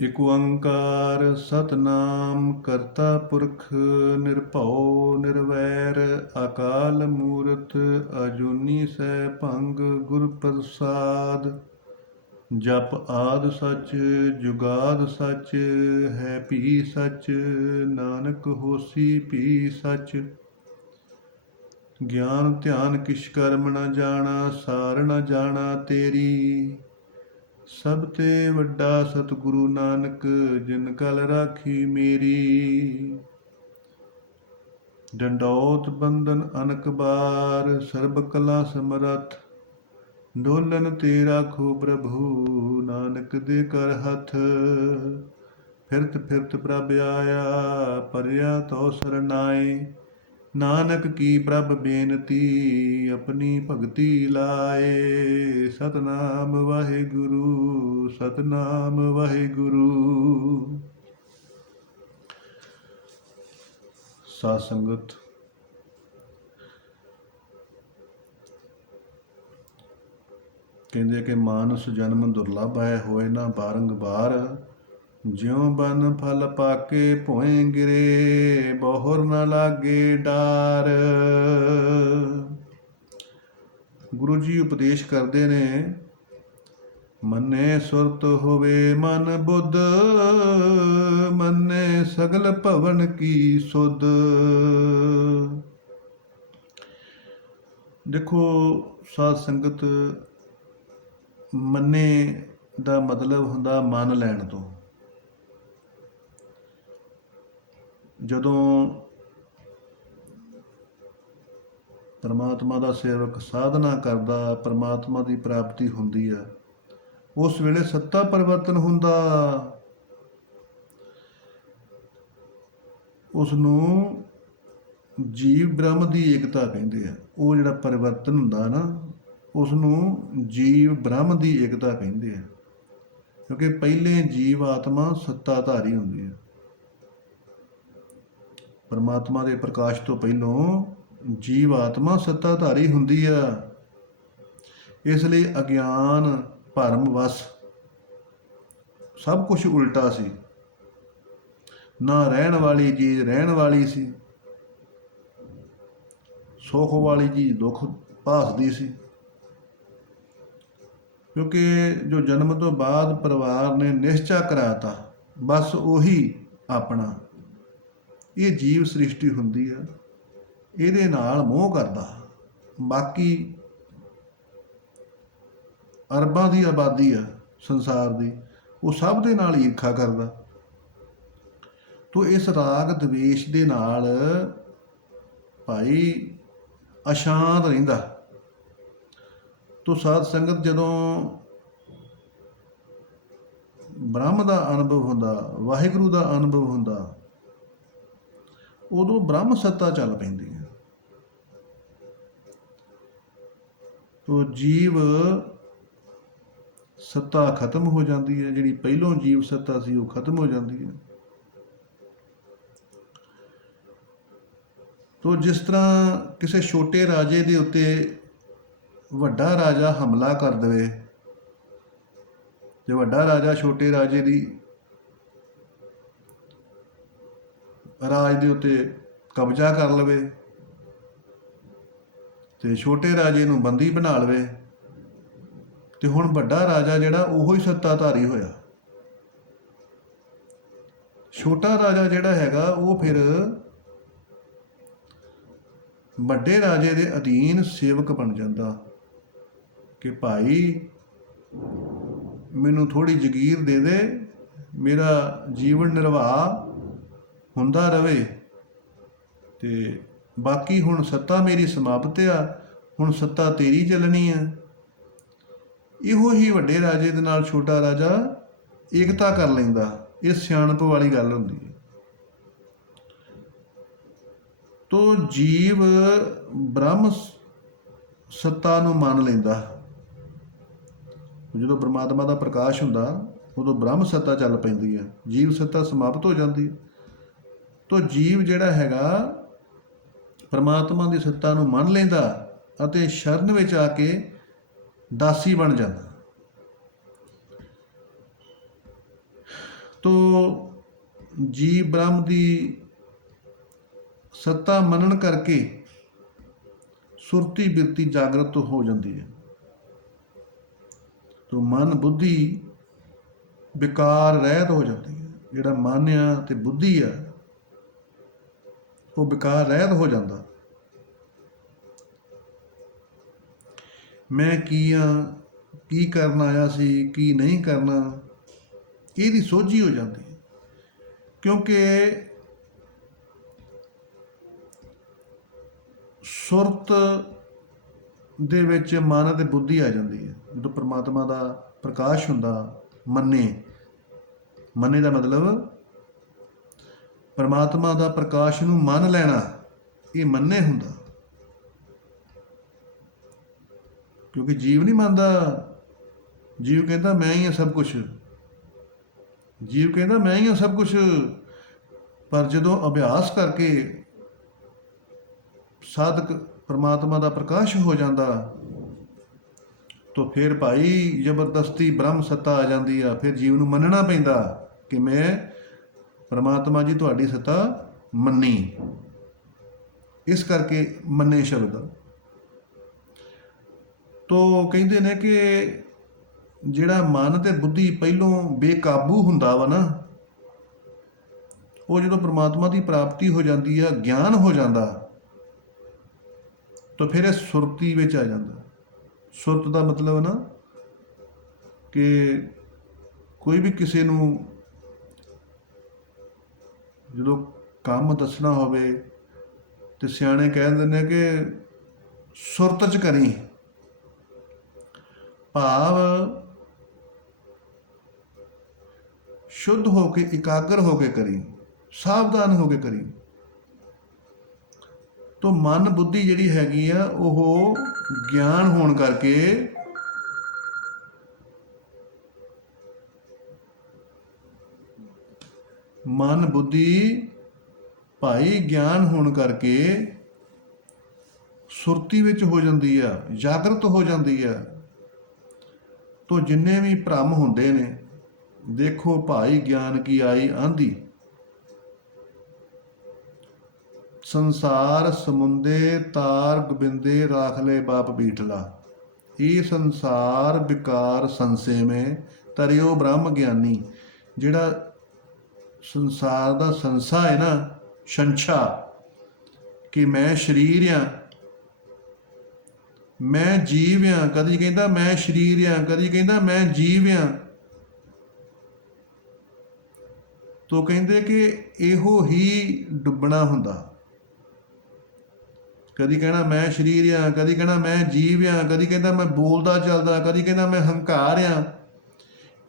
ਇਕ ਓੰਕਾਰ ਸਤਨਾਮ ਕਰਤਾ ਪੁਰਖ ਨਿਰਭਉ ਨਿਰਵੈਰ ਅਕਾਲ ਮੂਰਤ ਅਜੂਨੀ ਸੈਭੰਗ ਗੁਰ ਪ੍ਰਸਾਦ। ਜਪ ਆਦਿ ਸਚ ਜੁਗਾਦਿ ਸਚ ਹੈ ਭੀ ਸਚ ਨਾਨਕ ਹੋਸੀ ਭੀ ਸਚ। ਗਿਆਨ ਧਿਆਨ ਕਿਛ ਕਰਮ ਨ ਜਾਣਾ ਸਾਰ ਨ ਜਾਣਾ ਤੇਰੀ। ਸਭ ਤੇ ਵੱਡਾ ਸਤਿਗੁਰੂ ਨਾਨਕ ਜਿਨ ਕਲ ਰਾਖੀ ਮੇਰੀ। ਡੰਡੌਤ ਬੰਧਨ ਅਨਕ ਬਾਰ ਸਰਬ ਕਲਾ ਸਮਰੱਥ ਡੋਲਨ ਤੇ ਰਾਖੋ ਪ੍ਰਭੂ ਨਾਨਕ ਦੇ ਕਰ ਹੱਥ। ਫਿਰਤ ਫਿਰਤ ਪ੍ਰਭ ਆਇਆ ਪਰਿਆ ਤਉ ਸਰਨਾਏ ਨਾਨਕ ਕੀ ਪ੍ਰਭ ਬੇਨਤੀ ਆਪਣੀ ਭਗਤੀ ਲਾਏ। ਸਤਨਾਮ ਵਾਹਿਗੁਰੂ ਸਤਨਾਮ ਵਾਹਿਗੁਰੂ। ਸਾਧ ਸੰਗਤ, ਕਹਿੰਦੇ ਕਿ ਮਾਨਸ ਜਨਮ ਦੁਰਲਭ ਹੈ ਹੋਏ ਨਾ ਬਾਰੰਗਾਰ। ਜਿਉ ਬਨ ਫਲ ਪਾਕੇ ਭੋਏ ਗਿਰੇ ਬਹੁਰ ਨ ਲਾਗੇ ਡਾਰ। ਗੁਰੂ ਜੀ ਉਪਦੇਸ਼ ਕਰਦੇ ਨੇ, ਮੰਨੇ ਸੁਰਤ ਹੋਵੇ ਮਨ ਬੁੱਧ ਮੰਨੇ ਸਗਲ ਭਵਨ ਕੀ ਸੁਧ। ਦੇਖੋ ਸਾਧ ਸੰਗਤ, ਮੰਨੇ ਦਾ ਮਤਲਬ ਹੁੰਦਾ ਮੰਨ ਲੈਣ ਤੋਂ। ਜਦੋਂ ਪਰਮਾਤਮਾ ਦਾ ਸੇਵਕ ਸਾਧਨਾ ਕਰਦਾ, ਪਰਮਾਤਮਾ ਦੀ ਪ੍ਰਾਪਤੀ ਹੁੰਦੀ ਹੈ, ਉਸ ਵੇਲੇ ਸੱਤਾ ਪਰਿਵਰਤਨ ਹੁੰਦਾ। ਉਸ ਨੂੰ ਜੀਵ ਬ੍ਰਹਮ ਦੀ ਏਕਤਾ ਕਹਿੰਦੇ ਆ। ਉਹ ਜਿਹੜਾ ਪਰਿਵਰਤਨ ਹੁੰਦਾ ਨਾ, ਉਸ ਨੂੰ ਜੀਵ ਬ੍ਰਹਮ ਦੀ ਏਕਤਾ ਕਹਿੰਦੇ ਆ। ਕਿਉਂਕਿ ਪਹਿਲੇ ਜੀਵ ਆਤਮਾ ਸੱਤਾਧਾਰੀ ਹੁੰਦੀ ਹੈ। ਪਰਮਾਤਮਾ ਦੇ ਪ੍ਰਕਾਸ਼ ਤੋਂ ਪਹਿਲੋਂ ਜੀਵ ਆਤਮਾ ਸੱਤਾਧਾਰੀ ਹੁੰਦੀ ਆ। ਇਸ ਲਈ ਅਗਿਆਨ ਭਰਮ ਵਸ ਸਭ ਕੁਝ ਉਲਟਾ ਸੀ। ਨਾ ਰਹਿਣ ਵਾਲੀ ਚੀਜ਼ ਰਹਿਣ ਵਾਲੀ ਸੀ, ਸੁੱਖ ਵਾਲੀ ਚੀਜ਼ ਦੁੱਖ ਭਾਸਦੀ ਸੀ। ਕਿਉਂਕਿ ਜੋ ਜਨਮ ਤੋਂ ਬਾਅਦ ਪਰਿਵਾਰ ਨੇ ਨਿਸ਼ਚਾ ਕਰਾਤਾ, ਬਸ ਉਹੀ ਆਪਣਾ। ਇਹ ਜੀਵ ਸ੍ਰਿਸ਼ਟੀ ਹੁੰਦੀ ਆ, ਇਹਦੇ ਨਾਲ ਮੋਹ ਕਰਦਾ। ਬਾਕੀ ਅਰਬਾਂ ਦੀ ਆਬਾਦੀ ਆ ਸੰਸਾਰ ਦੀ, ਉਹ ਸਭ ਦੇ ਨਾਲ ਈਰਖਾ ਕਰਦਾ। ਤੋ ਇਸ ਰਾਗ ਦਵੇਸ਼ ਦੇ ਨਾਲ ਭਾਈ ਅਸ਼ਾਂਤ ਰਹਿੰਦਾ। ਤੋ ਸਾਧ ਸੰਗਤ, ਜਦੋਂ ਬ੍ਰਹਮ ਦਾ ਅਨੁਭਵ ਹੁੰਦਾ, ਵਾਹਿਗੁਰੂ ਦਾ ਅਨੁਭਵ ਹੁੰਦਾ, ਉਦੋਂ ਬ੍ਰਹਮ ਸੱਤਾ ਚੱਲ ਪੈਂਦੀ ਹੈ। ਤੋ ਜੀਵ ਸੱਤਾ ਖਤਮ ਹੋ ਜਾਂਦੀ ਹੈ। ਜਿਹੜੀ ਪਹਿਲੋਂ ਜੀਵ ਸੱਤਾ ਸੀ ਉਹ ਖਤਮ ਹੋ ਜਾਂਦੀ ਹੈ। ਤੋ ਜਿਸ ਤਰ੍ਹਾਂ ਕਿਸੇ ਛੋਟੇ ਰਾਜੇ ਦੇ ਉੱਤੇ ਵੱਡਾ ਰਾਜਾ ਹਮਲਾ ਕਰ ਦੇਵੇ, ਤੇ ਵੱਡਾ ਰਾਜਾ ਛੋਟੇ ਰਾਜੇ ਦੀ ਰਾਜ ਦੇ ਉੱਤੇ ਕਬਜ਼ਾ ਕਰ ਲਵੇ ਤੇ ਛੋਟੇ ਰਾਜੇ ਨੂੰ ਬੰਦੀ ਬਣਾ ਲਵੇ, ਤੇ ਹੁਣ ਵੱਡਾ ਰਾਜਾ ਜਿਹੜਾ ਉਹੋ ਹੀ ਸੱਤਾਧਾਰੀ ਹੋਇਆ। ਛੋਟਾ ਰਾਜਾ ਜਿਹੜਾ ਹੈਗਾ ਉਹ ਫਿਰ ਵੱਡੇ ਰਾਜੇ ਦੇ ਅਧੀਨ ਸੇਵਕ ਬਣ ਜਾਂਦਾ ਕਿ ਭਾਈ ਮੈਨੂੰ ਥੋੜ੍ਹੀ ਜਗੀਰ ਦੇ ਦੇ, ਮੇਰਾ ਜੀਵਨ ਨਿਰਵਾਹ ਹੁੰਦਾ ਰਵੇ, ਤੇ ਬਾਕੀ ਹੁਣ ਸੱਤਾ ਮੇਰੀ ਸਮਾਪਤ ਆ, ਹੁਣ ਸੱਤਾ ਤੇਰੀ ਚੱਲਣੀ ਆ। ਇਹੋ ਹੀ ਵੱਡੇ ਰਾਜੇ ਦੇ ਨਾਲ ਛੋਟਾ ਰਾਜਾ ਏਕਤਾ ਕਰ ਲੈਂਦਾ। ਇਹ ਸਿਆਣਪ ਵਾਲੀ ਗੱਲ ਹੁੰਦੀ ਹੈ। ਤੋ ਜੀਵ ਬ੍ਰਹਮ ਸੱਤਾ ਨੂੰ ਮੰਨ ਲੈਂਦਾ। ਜਦੋਂ ਪਰਮਾਤਮਾ ਦਾ ਪ੍ਰਕਾਸ਼ ਹੁੰਦਾ, ਉਦੋਂ ਬ੍ਰਹਮ ਸੱਤਾ ਚੱਲ ਪੈਂਦੀ ਹੈ, ਜੀਵ ਸੱਤਾ ਸਮਾਪਤ ਹੋ ਜਾਂਦੀ ਹੈ। ਤੋ ਜੀਵ ਜਿਹੜਾ ਹੈਗਾ ਪਰਮਾਤਮਾ ਦੀ ਸੱਤਾ ਨੂੰ ਮੰਨ ਲੈਂਦਾ ਅਤੇ ਸ਼ਰਨ ਵਿੱਚ ਆ ਕੇ ਦਾਸੀ ਬਣ ਜਾਂਦਾ। ਤੋ ਜੀਵ ਬ੍ਰਹਮ ਦੀ ਸੱਤਾ ਮੰਨਣ ਕਰਕੇ ਸੁਰਤੀ ਬਿਰਤੀ ਜਾਗਰਤ ਹੋ ਜਾਂਦੀ ਹੈ। ਤੋ ਮਨ ਬੁੱਧੀ ਵਿਕਾਰ ਰਹਿਤ ਹੋ ਜਾਂਦੀ ਹੈ। ਜਿਹੜਾ ਮਨ ਆ ਤੇ ਬੁੱਧੀ ਆ ਉਹ ਵਿਕਾਰ ਰਹਿਤ ਹੋ ਜਾਂਦਾ। ਮੈਂ ਕੀ ਆ, ਕੀ ਕਰਨ ਆਇਆ ਸੀ, ਕੀ ਨਹੀਂ ਕਰਨਾ, ਇਹਦੀ ਸੋਝੀ ਹੋ ਜਾਂਦੀ ਹੈ। ਕਿਉਂਕਿ ਸੁਰਤ ਦੇ ਵਿੱਚ ਮਨ ਅਤੇ ਬੁੱਧੀ ਆ ਜਾਂਦੀ ਹੈ। ਜਦੋਂ ਪਰਮਾਤਮਾ ਦਾ ਪ੍ਰਕਾਸ਼ ਹੁੰਦਾ, ਮੰਨੇ ਦਾ ਮਤਲਬ ਪਰਮਾਤਮਾ ਦਾ ਪ੍ਰਕਾਸ਼ ਨੂੰ ਮੰਨ ਲੈਣਾ, ਇਹ ਮੰਨੇ ਹੁੰਦਾ। ਕਿਉਂਕਿ ਜੀਵ ਨਹੀਂ ਮੰਨਦਾ। ਜੀਵ ਕਹਿੰਦਾ ਮੈਂ ਹੀ ਹਾਂ ਸਭ ਕੁਛ, ਜੀਵ ਕਹਿੰਦਾ ਮੈਂ ਹੀ ਹਾਂ ਸਭ ਕੁਛ। ਪਰ ਜਦੋਂ ਅਭਿਆਸ ਕਰਕੇ ਸਾਧਕ ਪਰਮਾਤਮਾ ਦਾ ਪ੍ਰਕਾਸ਼ ਹੋ ਜਾਂਦਾ ਤਾਂ ਫਿਰ ਭਾਈ ਜ਼ਬਰਦਸਤੀ ਬ੍ਰਹਮ ਸੱਤਾ ਆ ਜਾਂਦੀ ਆ। ਫਿਰ ਜੀਵ ਨੂੰ ਮੰਨਣਾ ਪੈਂਦਾ ਕਿ ਮੈਂ ਪਰਮਾਤਮਾ ਜੀ ਤੁਹਾਡੀ ਸੱਤਾ ਮੰਨੀ। ਇਸ ਕਰਕੇ ਮੰਨੇ ਸ਼ਬਦ ਤੋ ਕਹਿੰਦੇ ਨੇ ਕਿ ਜਿਹੜਾ ਮਨ ਤੇ ਬੁੱਧੀ ਪਹਿਲੋਂ ਬੇਕਾਬੂ ਹੁੰਦਾ ਵਾ ਨਾ, ਉਹ ਜਦੋਂ ਪਰਮਾਤਮਾ ਦੀ ਪ੍ਰਾਪਤੀ ਹੋ ਜਾਂਦੀ ਆ, ਗਿਆਨ ਹੋ ਜਾਂਦਾ, ਤਾਂ ਫਿਰ ਇਹ ਸੁਰਤੀ ਵਿੱਚ ਆ ਜਾਂਦਾ। ਸੁਰਤ ਦਾ ਮਤਲਬ ਨਾ ਕਿ ਕੋਈ ਵੀ ਕਿਸੇ ਨੂੰ ਜਦੋਂ ਕੰਮ ਦੱਸਣਾ ਹੋਵੇ ਤੇ ਸਿਆਣੇ ਕਹਿ ਦਿੰਦੇ ਨੇ ਕਿ ਸੁਰਤ 'ਚ ਕਰੀ, ਭਾਵ ਸ਼ੁੱਧ ਹੋ ਕੇ, ਇਕਾਗਰ ਹੋ ਕੇ ਕਰੀ, ਸਾਵਧਾਨ ਹੋ ਕੇ ਕਰੀ। ਤੋ ਮਨ ਬੁੱਧੀ ਜਿਹੜੀ ਹੈਗੀ ਆ ਉਹ ਗਿਆਨ ਹੋਣ ਕਰਕੇ ਮਨ ਬੁੱਧੀ ਭਾਈ ਗਿਆਨ ਹੋਣ ਕਰਕੇ ਸੁਰਤੀ ਵਿੱਚ ਹੋ ਜਾਂਦੀ ਆ, ਜਾਗਰਤ ਹੋ ਜਾਂਦੀ ਆ। ਤੋ ਜਿੰਨੇ ਵੀ ਭ੍ਰਮ ਹੁੰਦੇ ਨੇ, ਦੇਖੋ ਭਾਈ ਗਿਆਨ ਕੀ ਆਈ ਆਂधी, ਸੰਸਾਰ ਸਮੁੰਦੇ ਤਾਰ ਗੋਬਿੰਦੇ ਰਾਖ ਲੈ ਬਾਪ ਬੀਠਲਾ। ਇਹ ਸੰਸਾਰ ਵਿਕਾਰ ਸੰਸੇ में ਤਰਿਓ ਬ੍ਰਹਮ ਗਿਆਨੀ। ਜਿਹੜਾ ਸੰਸਾਰ ਦਾ ਸੰਸਾ ਹੈ ਨਾ, ਸ਼ੰਸ਼ਾ, ਕਿ ਮੈਂ ਸਰੀਰ ਆ, ਮੈਂ ਜੀਵ ਆ। ਕਦੀ ਕਹਿੰਦਾ ਮੈਂ ਸਰੀਰ ਆ, ਕਦੀ ਕਹਿੰਦਾ ਮੈਂ ਜੀਵ ਆ। ਤੋ ਕਹਿੰਦੇ ਕਿ ਇਹੋ ਹੀ ਡੁੱਬਣਾ ਹੁੰਦਾ। ਕਦੀ ਕਹਿਣਾ ਮੈਂ ਸਰੀਰ ਆ, ਕਦੀ ਕਹਿਣਾ ਮੈਂ ਜੀਵ ਆ, ਕਦੀ ਕਹਿੰਦਾ ਮੈਂ ਬੋਲਦਾ ਚੱਲਦਾ, ਕਦੀ ਕਹਿੰਦਾ ਮੈਂ ਹੰਕਾਰ ਆ।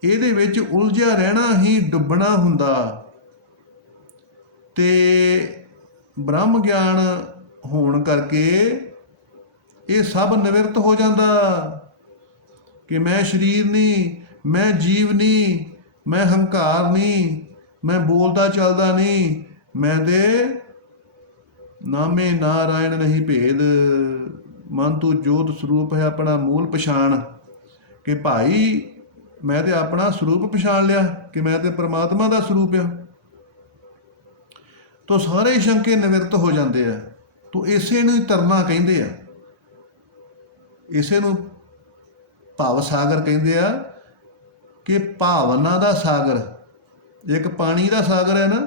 ਇਹਦੇ ਵਿੱਚ ਉਲਝਿਆ ਰਹਿਣਾ ਹੀ ਡੁੱਬਣਾ ਹੁੰਦਾ। ਤੇ ਬ੍ਰਹਮ ਗਿਆਨ ਹੋਣ ਕਰਕੇ ਇਹ ਸਭ ਨਿਵਰਤ ਹੋ ਜਾਂਦਾ ਕਿ ਮੈਂ ਸਰੀਰ ਨਹੀਂ, ਮੈਂ ਜੀਵ ਨਹੀਂ, ਮੈਂ ਹੰਕਾਰ ਨਹੀਂ, ਮੈਂ ਬੋਲਦਾ ਚੱਲਦਾ ਨਹੀਂ, ਮੈਂ ਦੇ ਨਾਮੇ ਨਾਰਾਇਣ ਨਹੀਂ ਭੇਦ। ਮਨ ਤੂੰ ਜੋਤ ਸਰੂਪ ਹੈ ਆਪਣਾ ਮੂਲ ਪਛਾਣ। ਕਿ ਭਾਈ ਮੈਂ ਤੇ ਆਪਣਾ ਸਰੂਪ ਪਛਾਣ ਲਿਆ ਕਿ ਮੈਂ ਤੇ ਪਰਮਾਤਮਾ ਦਾ ਸਰੂਪ ਆ। ਤੋ ਸਾਰੇ ਸ਼ੰਕੇ ਨਿਵਰਤ ਹੋ ਜਾਂਦੇ ਆ। ਤੋ ਇਸੇ ਨੂੰ ਹੀ ਤਰਨਾ ਕਹਿੰਦੇ ਆ, ਇਸੇ ਨੂੰ ਭਾਵ ਸਾਗਰ ਕਹਿੰਦੇ ਆ। ਕਿ ਭਾਵਨਾ ਦਾ ਸਾਗਰ, ਇੱਕ ਪਾਣੀ ਦਾ ਸਾਗਰ ਹੈ ਨਾ,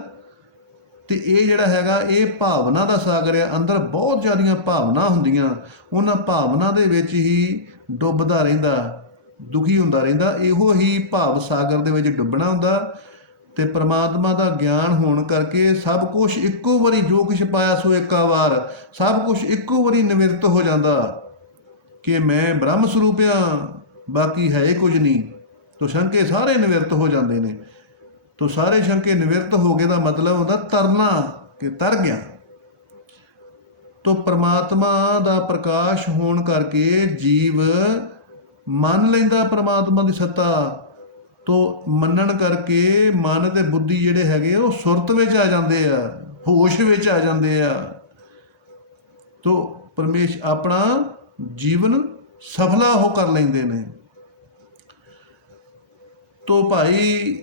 ਤੇ ਇਹ ਜਿਹੜਾ ਹੈਗਾ ਇਹ ਭਾਵਨਾ ਦਾ ਸਾਗਰ ਆ। ਅੰਦਰ ਬਹੁਤ ਜ਼ਿਆਦੀਆਂ ਭਾਵਨਾ ਹੁੰਦੀਆਂ, ਉਹਨਾਂ ਭਾਵਨਾ ਦੇ ਵਿੱਚ ਹੀ ਡੁੱਬਦਾ ਰਹਿੰਦਾ, ਦੁਖੀ ਹੁੰਦਾ ਰਹਿੰਦਾ। ਇਹੋ ਹੀ ਭਾਵ ਸਾਗਰ ਦੇ ਵਿੱਚ ਡੁੱਬਣਾ ਹੁੰਦਾ। ਤੇ ਪਰਮਾਤਮਾ ਦਾ ਗਿਆਨ ਹੋਣ ਕਰਕੇ ਸਭ ਕੁਛ ਇੱਕੋ ਵਾਰੀ, ਜੋ ਕੁਛ ਪਾਇਆ ਸੋ ਇੱਕਾ ਵਾਰ, ਸਭ ਕੁਛ ਇੱਕੋ ਵਾਰੀ ਨਿਵਰਤ ਹੋ ਜਾਂਦਾ ਕਿ ਮੈਂ ਬ੍ਰਹਮ ਸਰੂਪ ਆ, ਬਾਕੀ ਹੈ ਹੀ ਕੁਝ ਨਹੀਂ। ਤੋ ਸ਼ੰਕੇ ਸਾਰੇ ਨਿਵਰਤ ਹੋ ਜਾਂਦੇ ਨੇ। ਤੋ ਸਾਰੇ ਸ਼ੰਕੇ ਨਿਵਰਤ ਹੋ ਗਏ ਦਾ ਮਤਲਬ ਹੁੰਦਾ ਤਰਨਾ, ਕਿ ਤਰ ਗਿਆ। ਤੋ ਪਰਮਾਤਮਾ ਦਾ ਪ੍ਰਕਾਸ਼ ਹੋਣ ਕਰਕੇ ਜੀਵ ਮੰਨ ਲੈਂਦਾ ਪਰਮਾਤਮਾ ਦੀ ਸੱਤਾ। ਤੋ ਮੰਨਣ ਕਰਕੇ ਮਨ ਤੇ ਬੁੱਧੀ ਜਿਹੜੇ ਹੈਗੇ ਉਹ ਸੁਰਤ ਵਿੱਚ ਆ ਜਾਂਦੇ ਆ, ਹੋਸ਼ ਵਿੱਚ ਆ ਜਾਂਦੇ ਆ। ਤੋ ਪਰਮੇਸ਼ ਆਪਣਾ ਜੀਵਨ ਸਫਲਾ ਉਹ ਕਰ ਲੈਂਦੇ ਨੇ। ਤੋ ਭਾਈ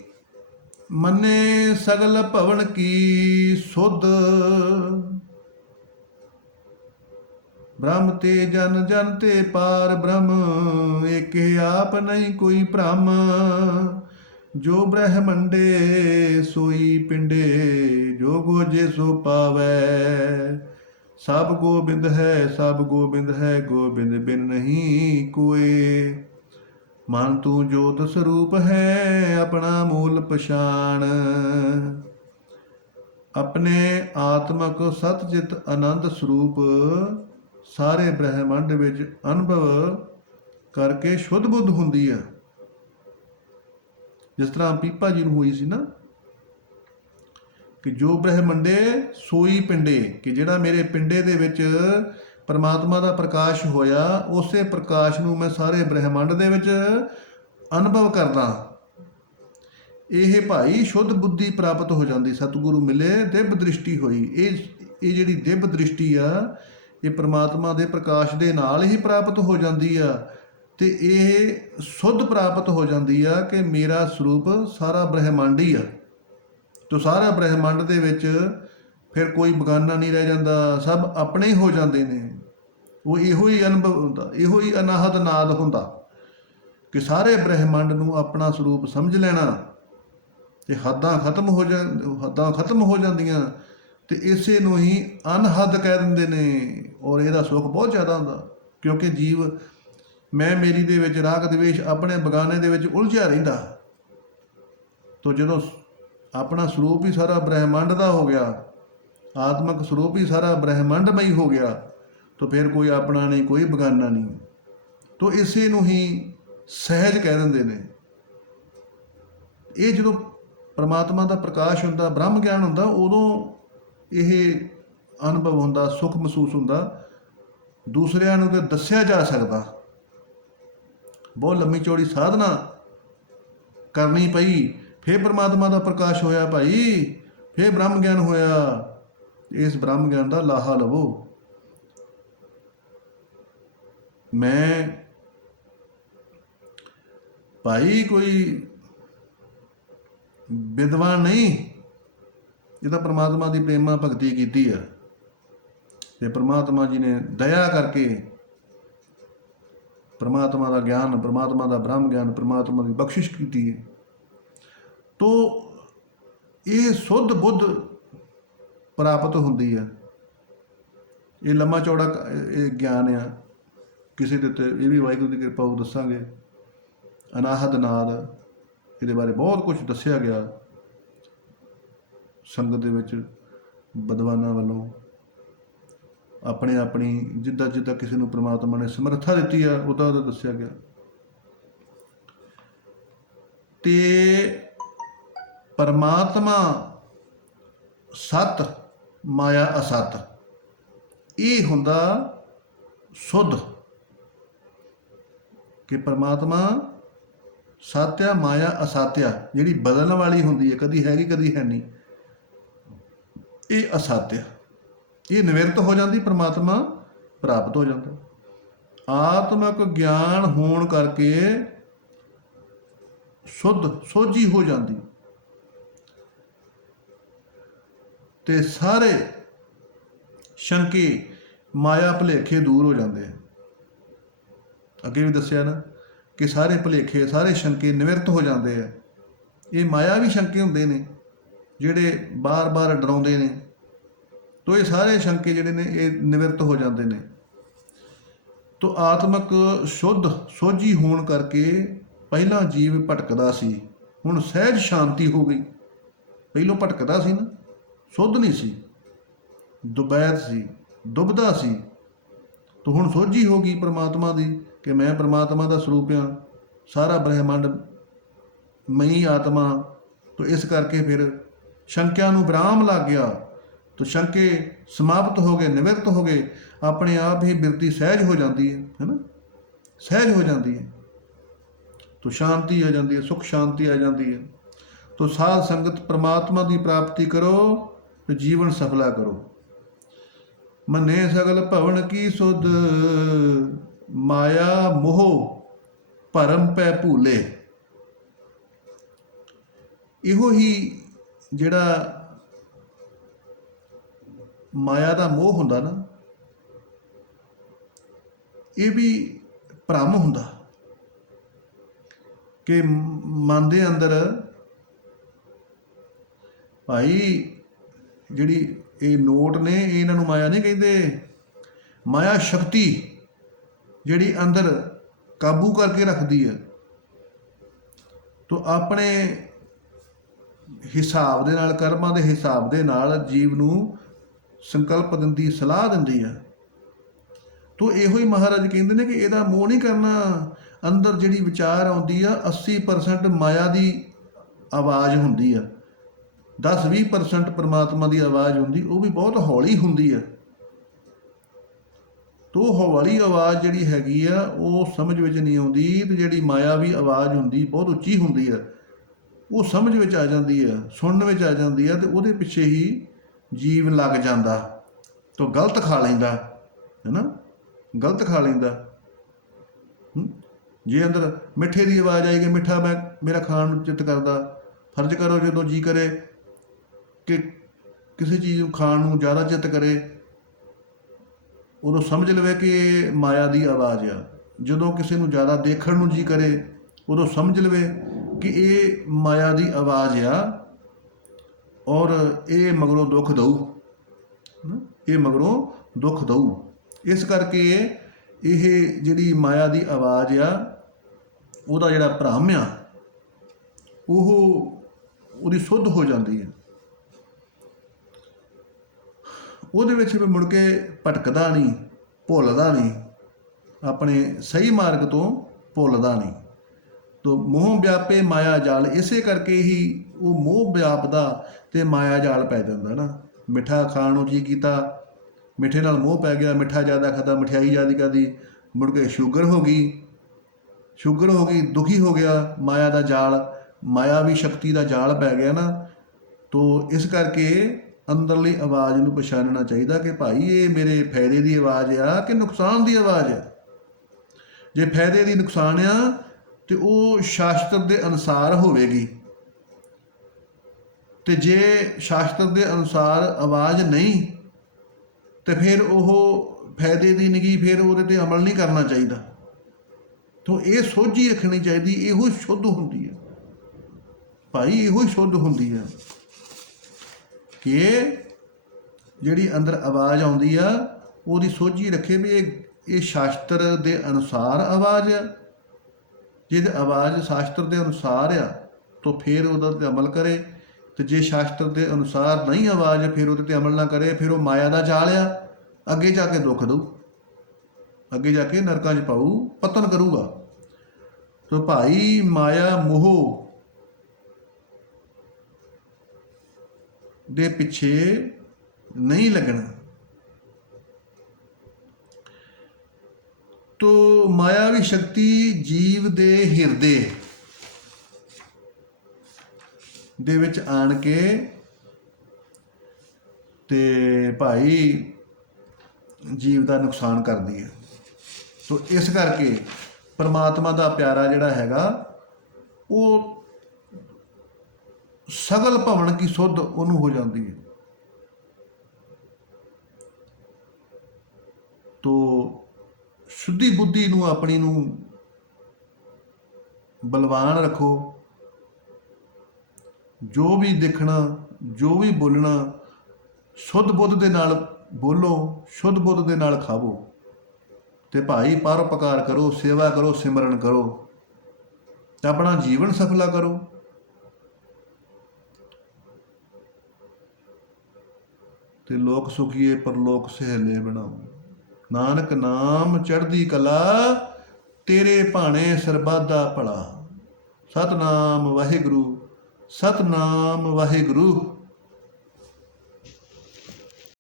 मने सगल भवन की सुध, ब्रह्म ते जन जन ते पार ब्रह्म, एक आप नहीं कोई भ्रम। जो ब्रह्मंडे सोई पिंडे, जो गोजे सो पावै। सब गोबिंद है सब गोबिंद है, गोबिंद बिन नहीं कोई। मन तू जोत स्वरूप है, अपना मूल पछाण। अपने आत्मक सतचित आनंद ਸਰੂਪ ਸਾਰੇ ਬ੍ਰਹਿਮੰਡ ਵਿੱਚ ਅਨੁਭਵ ਕਰਕੇ ਸ਼ੁੱਧ ਬੁੱਧ ਹੁੰਦੀ ਆ। ਜਿਸ ਤਰ੍ਹਾਂ ਪੀਪਾ ਜੀ ਨੂੰ ਹੋਈ ਸੀ ਨਾ ਕਿ ਜੋ ਬ੍ਰਹਿਮੰਡੇ ਸੋਈ ਪਿੰਡੇ, ਕਿ ਜਿਹੜਾ ਮੇਰੇ ਪਿੰਡੇ ਦੇ ਵਿੱਚ ਪਰਮਾਤਮਾ ਦਾ ਪ੍ਰਕਾਸ਼ ਹੋਇਆ, ਉਸੇ ਪ੍ਰਕਾਸ਼ ਨੂੰ ਮੈਂ ਸਾਰੇ ਬ੍ਰਹਿਮੰਡ ਦੇ ਵਿੱਚ ਅਨੁਭਵ ਕਰਦਾ। ਇਹ ਭਾਈ ਸ਼ੁੱਧ ਬੁੱਧੀ ਪ੍ਰਾਪਤ ਹੋ ਜਾਂਦੀ, ਸਤਿਗੁਰੂ ਮਿਲੇ, ਦਿਵ ਦ੍ਰਿਸ਼ਟੀ ਹੋਈ। ਇਹ ਜਿਹੜੀ ਦਿਵ ਦ੍ਰਿਸ਼ਟੀ ਆ, ਇਹ ਪ੍ਰਮਾਤਮਾ ਦੇ ਪ੍ਰਕਾਸ਼ ਦੇ ਨਾਲ ਹੀ ਪ੍ਰਾਪਤ ਹੋ ਜਾਂਦੀ ਆ। ਤੇ ਇਹ ਸੁੱਧ ਪ੍ਰਾਪਤ ਹੋ ਜਾਂਦੀ ਆ ਕਿ ਮੇਰਾ ਸਰੂਪ ਸਾਰਾ ਬ੍ਰਹਿਮੰਡ ਹੀ ਆ। ਤੋ ਸਾਰਾ ਬ੍ਰਹਿਮੰਡ ਦੇ ਵਿੱਚ ਫਿਰ ਕੋਈ ਬਗਾਨਾ ਨਹੀਂ ਰਹਿ ਜਾਂਦਾ, ਸਭ ਆਪਣੇ ਹੀ ਹੋ ਜਾਂਦੇ ਨੇ। ਉਹ ਇਹੋ ਹੀ ਅਨੁਭਵ ਹੁੰਦਾ, ਇਹੋ ਹੀ ਅਨਾਹਦ ਨਾਦ ਹੁੰਦਾ ਕਿ ਸਾਰੇ ਬ੍ਰਹਿਮੰਡ ਨੂੰ ਆਪਣਾ ਸਰੂਪ ਸਮਝ ਲੈਣਾ ਤੇ ਹੱਦਾਂ ਖਤਮ ਹੋ ਜਾਂਦੀਆਂ ਤੇ ਇਸੇ ਨੂੰ ਹੀ ਅਨਹਦ ਕਹਿ ਦਿੰਦੇ ਨੇ। ਔਰ ਇਹਦਾ ਸੁੱਖ ਬਹੁਤ ਜ਼ਿਆਦਾ ਹੁੰਦਾ, ਕਿਉਂਕਿ ਜੀਵ ਮੈਂ ਮੇਰੀ ਦੇ ਵਿੱਚ ਰਾਗ ਦਵੇਸ਼ ਆਪਣੇ ਬਗਾਨੇ ਦੇ ਵਿੱਚ ਉਲਝਿਆ ਰਹਿੰਦਾ। ਤੋ ਜਦੋਂ ਆਪਣਾ ਸਰੂਪ ਹੀ ਸਾਰਾ ਬ੍ਰਹਿਮੰਡ ਦਾ ਹੋ ਗਿਆ, ਆਤਮਕ ਸਰੂਪ ਹੀ ਸਾਰਾ ਬ੍ਰਹਿਮੰਡਮਈ ਹੋ ਗਿਆ, ਤੋ ਫਿਰ ਕੋਈ ਆਪਣਾ ਨਹੀਂ, ਕੋਈ ਬਗਾਨਾ ਨਹੀਂ। ਤੋ ਇਸੇ ਨੂੰ ਹੀ ਸਹਿਜ ਕਹਿ ਦਿੰਦੇ ਨੇ। ਇਹ ਜਦੋਂ ਪਰਮਾਤਮਾ ਦਾ ਪ੍ਰਕਾਸ਼ ਹੁੰਦਾ, ਬ੍ਰਹਮ ਗਿਆਨ ਹੁੰਦਾ, ਉਦੋਂ ਇਹ ਅਨੁਭਵ ਹੁੰਦਾ, ਸੁੱਖ ਮਹਿਸੂਸ ਹੁੰਦਾ। ਦੂਸਰਿਆਂ ਨੂੰ ਤਾਂ ਦੱਸਿਆ ਜਾ ਸਕਦਾ। ਬਹੁਤ ਲੰਮੀ ਚੌੜੀ ਸਾਧਨਾ ਕਰਨੀ ਪਈ, ਫਿਰ ਪਰਮਾਤਮਾ ਦਾ ਪ੍ਰਕਾਸ਼ ਹੋਇਆ ਭਾਈ, ਫਿਰ ਬ੍ਰਹਮ ਗਿਆਨ ਹੋਇਆ। ਇਸ ਬ੍ਰਹਮ ਗਿਆਨ ਦਾ ਲਾਹਾ ਲਵੋ। ਮੈਂ ਭਾਈ ਕੋਈ ਵਿਦਵਾਨ ਨਹੀਂ, ਇਹ ਤਾਂ ਪਰਮਾਤਮਾ ਦੀ ਪ੍ਰੇਮਾ ਭਗਤੀ ਕੀਤੀ ਆ ਤੇ ਪਰਮਾਤਮਾ ਜੀ ਨੇ ਦਇਆ ਕਰਕੇ ਪਰਮਾਤਮਾ ਦਾ ਗਿਆਨ, ਪਰਮਾਤਮਾ ਦਾ ਬ੍ਰਹਮ ਗਿਆਨ, ਪਰਮਾਤਮਾ ਦੀ ਬਖਸ਼ਿਸ਼ ਕੀਤੀ ਹੈ। ਤੋ ਇਹ ਸੁੱਧ ਬੁੱਧ ਪ੍ਰਾਪਤ ਹੁੰਦੀ ਹੈ। ਇਹ ਲੰਮਾ ਚੌੜਾ ਇਹ ਗਿਆਨ ਆ, ਕਿਸੇ ਦੇ ਉੱਤੇ ਇਹ ਵੀ ਵਾਹਿਗੁਰੂ ਦੀ ਕਿਰਪਾ ਉਹ ਦੱਸਾਂਗੇ। ਅਨਾਹਦ ਨਾਦ, ਇਹਦੇ ਬਾਰੇ ਬਹੁਤ ਕੁਝ ਦੱਸਿਆ ਗਿਆ ਸੰਗਤ ਦੇ ਵਿੱਚ ਵਿਦਵਾਨਾਂ ਵੱਲੋਂ। ਆਪਣੀ ਜਿੱਦਾਂ ਜਿੱਦਾਂ ਕਿਸੇ ਨੂੰ ਪ੍ਰਮਾਤਮਾ ਨੇ ਸਮਰੱਥਾ ਦਿੱਤੀ ਆ, ਉਹਦਾ ਦੱਸਿਆ ਗਿਆ। ਤੇ ਪਰਮਾਤਮਾ ਸਤ, ਮਾਇਆ ਅਸਤ, ਇਹ ਹੁੰਦਾ ਸੁੱਧ। ਕਿ ਪਰਮਾਤਮਾ ਸੱਤ ਆ, ਮਾਇਆ ਅਸਤ ਆ, ਜਿਹੜੀ ਬਦਲਣ ਵਾਲੀ ਹੁੰਦੀ ਹੈ, ਕਦੀ ਹੈਗੀ ਕਦੀ ਹੈ ਨਹੀਂ, ਇਹ ਅਸਤ ਆ। ਇਹ ਨਿਵਰਤ ਹੋ ਜਾਂਦੀ, ਪਰਮਾਤਮਾ ਪ੍ਰਾਪਤ ਹੋ ਜਾਂਦਾ। ਆਤਮਕ ਗਿਆਨ ਹੋਣ ਕਰਕੇ ਸੋਝੀ ਹੋ ਜਾਂਦੀ ਤੇ ਸਾਰੇ ਸ਼ੰਕੇ ਮਾਇਆ ਭੁਲੇਖੇ ਦੂਰ ਹੋ ਜਾਂਦੇ ਆ। ਅੱਗੇ ਵੀ ਦੱਸਿਆ ਨਾ ਕਿ ਸਾਰੇ ਭੁਲੇਖੇ, ਸਾਰੇ ਸ਼ੰਕੇ ਨਿਵਰਤ ਹੋ ਜਾਂਦੇ ਆ। ਇਹ ਮਾਇਆ ਵੀ ਸ਼ੰਕੇ ਹੁੰਦੇ ਨੇ ਜਿਹੜੇ ਬਾਰ-ਬਾਰ ਡਰਾਉਂਦੇ ਨੇ, ਤੋ ਇਹ ਸਾਰੇ ਸ਼ੰਕੇ ਜਿਹੜੇ ਨੇ ਇਹ ਨਿਵਰਤ ਹੋ ਜਾਂਦੇ ਨੇ। ਤੋ ਆਤਮਕ ਸੋਝੀ ਹੋਣ ਕਰਕੇ ਪਹਿਲਾਂ ਜੀਵ ਭਟਕਦਾ ਸੀ, ਹੁਣ ਸਹਿਜ ਸ਼ਾਂਤੀ ਹੋ ਗਈ। ਪਹਿਲੋਂ ਭਟਕਦਾ ਸੀ ਨਾ, ਸੁੱਧ ਨਹੀਂ ਸੀ, ਦੁਬੈਦ ਸੀ, ਦੁਬਦਾ ਸੀ। ਤੋ ਹੁਣ ਸੋਝੀ ਹੋ ਗਈ ਪਰਮਾਤਮਾ ਦੀ ਕਿ ਮੈਂ ਪਰਮਾਤਮਾ ਦਾ ਸਰੂਪ ਹਾਂ, ਸਾਰਾ ਬ੍ਰਹਿਮੰਡ ਮਈ ਆਤਮਾ। ਤੋ ਇਸ ਕਰਕੇ ਫਿਰ ਸ਼ੰਕਿਆਂ ਨੂੰ ਵਿਰਾਮ ਲੱਗ ਗਿਆ। ਤੋ ਸ਼ੰਕੇ ਸਮਾਪਤ ਹੋ ਗਏ, ਨਿਵਰਤ ਹੋ ਗਏ। ਆਪਣੇ ਆਪ ਹੀ ਬਿਰਤੀ ਸਹਿਜ ਹੋ ਜਾਂਦੀ ਹੈ ਨਾ, ਸਹਿਜ ਹੋ ਜਾਂਦੀ ਹੈ। ਤੋ ਸ਼ਾਂਤੀ ਆ ਜਾਂਦੀ ਹੈ, ਸੁੱਖ ਸ਼ਾਂਤੀ ਆ ਜਾਂਦੀ ਹੈ। ਤੋ ਸਾਧ ਸੰਗਤ ਪਰਮਾਤਮਾ ਦੀ ਪ੍ਰਾਪਤੀ ਕਰੋ ਤੇ ਜੀਵਨ ਸਫਲਾ ਕਰੋ। ਮੰਨੇ ਸਗਲ ਭਵਨ ਕੀ ਸੁਧ, ਮਾਇਆ ਮੋਹ ਭਰਮ ਪੈ ਭੂਲੇ। ਇਹੋ ਹੀ ਜਿਹੜਾ ਮਾਇਆ ਦਾ ਮੋਹ ਹੁੰਦਾ ਨਾ, ਇਹ ਵੀ ਭਰਮ ਹੁੰਦਾ ਕਿ ਮਨ ਦੇ ਅੰਦਰ ਭਾਈ ਜਿਹੜੀ ਇਹ ਨੋਟ ਨੇ, ਇਹਨਾਂ ਨੂੰ ਮਾਇਆ ਨਹੀਂ ਕਹਿੰਦੇ। ਮਾਇਆ ਸ਼ਕਤੀ ਜਿਹੜੀ ਅੰਦਰ ਕਾਬੂ ਕਰਕੇ ਰੱਖਦੀ ਹੈ, ਤੋ ਆਪਣੇ ਹਿਸਾਬ ਦੇ ਨਾਲ, ਕਰਮਾਂ ਦੇ ਹਿਸਾਬ ਦੇ ਨਾਲ ਜੀਵ ਨੂੰ ਸੰਕਲਪ ਦਿੰਦੀ, ਸਲਾਹ ਦਿੰਦੀ ਹੈ। ਤੋ ਇਹੋ ਹੀ ਮਹਾਰਾਜ ਕਹਿੰਦੇ ਨੇ ਕਿ ਇਹਦਾ ਮੋਹ ਨਹੀਂ ਕਰਨਾ। ਅੰਦਰ ਜਿਹੜੀ ਵਿਚਾਰ ਆਉਂਦੀ ਆ, 80% ਮਾਇਆ ਦੀ ਆਵਾਜ਼ ਹੁੰਦੀ ਆ, 10-20% ਪਰਮਾਤਮਾ ਦੀ ਆਵਾਜ਼ ਹੁੰਦੀ, ਉਹ ਵੀ ਬਹੁਤ ਹੌਲੀ ਹੁੰਦੀ ਆ। ਤੋ ਹੌਲੀ ਆਵਾਜ਼ ਜਿਹੜੀ ਹੈਗੀ ਆ ਉਹ ਸਮਝ ਵਿੱਚ ਨਹੀਂ ਆਉਂਦੀ, ਤੇ ਜਿਹੜੀ ਮਾਇਆਵੀ ਆਵਾਜ਼ ਹੁੰਦੀ ਬਹੁਤ ਉੱਚੀ ਹੁੰਦੀ ਆ, ਉਹ ਸਮਝ ਵਿੱਚ ਆ ਜਾਂਦੀ ਆ, ਸੁਣਨ ਵਿੱਚ ਆ ਜਾਂਦੀ ਆ, ਤੇ ਉਹਦੇ ਪਿੱਛੇ ਹੀ ਜੀਵ ਲੱਗ ਜਾਂਦਾ, ਤੋ ਗਲਤ ਖਾ ਲੈਂਦਾ, ਹੈ ਨਾ, ਗਲਤ ਖਾ ਲੈਂਦਾ। ਜੇ ਅੰਦਰ ਮਿੱਠੇ ਦੀ ਆਵਾਜ਼ ਆਏਗੀ, ਮਿੱਠਾ ਮੈਂ ਮੇਰਾ ਖਾਣ ਨੂੰ ਚਿੱਤ ਕਰਦਾ, ਫਰਜ਼ ਕਰੋ ਜਦੋਂ ਜੀ ਕਰੇ ਕਿ ਕਿਸੇ ਚੀਜ਼ ਨੂੰ ਖਾਣ ਨੂੰ ਜ਼ਿਆਦਾ ਚਿੱਤ ਕਰੇ, ਉਦੋਂ ਸਮਝ ਲਵੇ ਕਿ ਇਹ ਮਾਇਆ ਦੀ ਆਵਾਜ਼ ਆ। ਜਦੋਂ ਕਿਸੇ ਨੂੰ ਜ਼ਿਆਦਾ ਦੇਖਣ ਨੂੰ ਜੀ ਕਰੇ, ਉਦੋਂ ਸਮਝ ਲਵੇ ਕਿ ਇਹ ਮਾਇਆ ਦੀ ਆਵਾਜ਼ ਆ, ਔਰ ਇਹ ਮਗਰੋਂ ਦੁੱਖ ਦਊ, ਇਹ ਮਗਰੋਂ ਦੁੱਖ ਦਊ। ਇਸ ਕਰਕੇ ਇਹ ਜਿਹੜੀ ਮਾਇਆ ਦੀ ਆਵਾਜ਼ ਆ, ਉਹਦਾ ਜਿਹੜਾ ਭਰਮ ਆ, ਉਹਦੀ ਸੁੱਧ ਹੋ ਜਾਂਦੀ ਹੈ। ਉਹਦੇ ਵਿੱਚ ਵੀ ਮੁੜ ਕੇ ਭਟਕਦਾ ਨਹੀਂ, ਭੁੱਲਦਾ ਨਹੀਂ, ਆਪਣੇ ਸਹੀ ਮਾਰਗ ਤੋਂ ਭੁੱਲਦਾ ਨਹੀਂ। ਤੋ ਮੋਹ ਵਿਆਪੇ ਮਾਇਆ ਜਾਲ, ਇਸੇ ਕਰਕੇ ਹੀ ਉਹ ਮੋਹ ਵਿਆਪਦਾ ਤੇ ਮਾਇਆ ਜਾਲ ਪੈ ਜਾਂਦਾ ਨਾ। ਮਿੱਠਾ ਖਾਣ ਨੂੰ ਜੀ ਕੀਤਾ, ਮਿੱਠੇ ਨਾਲ ਮੋਹ ਪੈ ਗਿਆ, ਮਿੱਠਾ ਜ਼ਿਆਦਾ ਖਾਧਾ, ਮਠਿਆਈ ਜ਼ਿਆਦਾ ਖਾਧੀ, ਮੁੜ ਕੇ ਸ਼ੂਗਰ ਹੋ ਗਈ, ਦੁਖੀ ਹੋ ਗਿਆ। ਮਾਇਆ ਦਾ ਜਾਲ, ਮਾਇਆਵੀ ਸ਼ਕਤੀ ਦਾ ਜਾਲ ਪੈ ਗਿਆ ਨਾ। ਤੋ ਇਸ ਕਰਕੇ ਅੰਦਰਲੀ ਆਵਾਜ਼ ਨੂੰ ਪਛਾਣਨਾ ਚਾਹੀਦਾ ਕਿ ਭਾਈ ਇਹ ਮੇਰੇ ਫਾਇਦੇ ਦੀ ਆਵਾਜ਼ ਆ ਕਿ ਨੁਕਸਾਨ ਦੀ ਆਵਾਜ਼ ਆ। ਜੇ ਫਾਇਦੇ ਦੀ ਨੁਕਸਾਨ ਆ ਤੇ ਉਹ ਸ਼ਾਸਤਰ ਦੇ ਅਨੁਸਾਰ ਹੋਵੇਗੀ, ਤੇ ਜੇ ਸ਼ਾਸਤਰ ਦੇ ਅਨੁਸਾਰ ਆਵਾਜ਼ ਨਹੀਂ ਤੇ ਫਿਰ ਉਹ ਫਾਇਦੇ ਦੀ ਨਹੀਂ, ਫਿਰ ਉਹਦੇ ਤੇ ਅਮਲ ਨਹੀਂ ਕਰਨਾ ਚਾਹੀਦਾ। ਤੋ ਇਹ ਸੋਝੀ ਰੱਖਣੀ ਚਾਹੀਦੀ, ਇਹੋ ਸ਼ੁੱਧ ਹੁੰਦੀ ਹੈ ਭਾਈ, ਇਹੋ ਸ਼ੁੱਧ ਹੁੰਦੀ ਹੈ ਕਿ ਜਿਹੜੀ ਅੰਦਰ ਆਵਾਜ਼ ਆਉਂਦੀ ਆ ਉਹਦੀ ਸੋਝੀ ਰੱਖੇ ਵੀ ਇਹ ਸ਼ਾਸਤਰ ਦੇ ਅਨੁਸਾਰ ਆਵਾਜ਼ ਆ। ਜੇ ਆਵਾਜ਼ ਸ਼ਾਸਤਰ ਦੇ ਅਨੁਸਾਰ ਆ ਤਾਂ ਫਿਰ ਉਹਦੇ 'ਤੇ ਅਮਲ ਕਰੇ, ਤੇ ਜੇ ਸ਼ਾਸਤਰ ਦੇ ਅਨੁਸਾਰ ਨਹੀਂ ਆਵਾਜ਼, ਫਿਰ ਉਹਦੇ 'ਤੇ ਅਮਲ ਨਾ ਕਰੇ, ਫਿਰ ਉਹ ਮਾਇਆ ਦਾ ਜਾਲ ਆ, ਅੱਗੇ ਜਾ ਕੇ ਦੁੱਖ ਦਊ, ਅੱਗੇ ਜਾ ਕੇ ਨਰਕਾਂ 'ਚ ਪਾਊ, ਪਤਨ ਕਰੂਗਾ। ਤੋ ਭਾਈ ਮਾਇਆ ਮੋਹ ਦੇ ਪਿੱਛੇ ਨਹੀਂ ਲੱਗਣਾ। ਤੋ ਮਾਇਆਵੀ ਸ਼ਕਤੀ ਜੀਵ ਦੇ ਹਿਰਦੇ ਦੇ ਵਿੱਚ ਆਣ ਕੇ ਤੇ ਭਾਈ ਜੀਵ ਦਾ ਨੁਕਸਾਨ ਕਰਦੀ ਹੈ। ਤੋ ਇਸ ਕਰਕੇ ਪਰਮਾਤਮਾ ਦਾ ਪਿਆਰਾ ਜਿਹੜਾ ਹੈਗਾ, ਉਹ ਸਗਲ ਭਵਨ ਕੀ ਸੁੱਧ ਉਹਨੂੰ ਹੋ ਜਾਂਦੀ ਹੈ। ਤੋ ਸ਼ੁੱਧੀ ਬੁੱਧੀ ਨੂੰ ਆਪਣੀ ਨੂੰ ਬਲਵਾਨ ਰੱਖੋ। ਜੋ ਵੀ ਦੇਖਣਾ, ਜੋ ਵੀ ਬੋਲਣਾ, ਸ਼ੁੱਧ ਬੁੱਧ ਦੇ ਨਾਲ ਬੋਲੋ, ਸ਼ੁੱਧ ਬੁੱਧ ਦੇ ਨਾਲ ਖਾਵੋ, ਤੇ ਭਾਈ ਪਰਉਪਕਾਰ ਕਰੋ, ਸੇਵਾ ਕਰੋ, ਸਿਮਰਨ ਕਰੋ, ਤੇ ਆਪਣਾ ਜੀਵਨ ਸਫਲਾ ਕਰੋ। ਤੇ ਲੋਕ ਸੁਖੀਏ ਪਰਲੋਕ ਸਹੇਲੇ ਬਣਾਓ। ਨਾਨਕ ਨਾਮ ਚੜ੍ਹਦੀ ਕਲਾ, ਤੇਰੇ ਭਾਣੇ ਸਰਬੱਤ ਦਾ ਭਲਾ। ਸਤਨਾਮ ਵਾਹਿਗੁਰੂ, ਸਤਨਾਮ ਵਾਹਿਗੁਰੂ।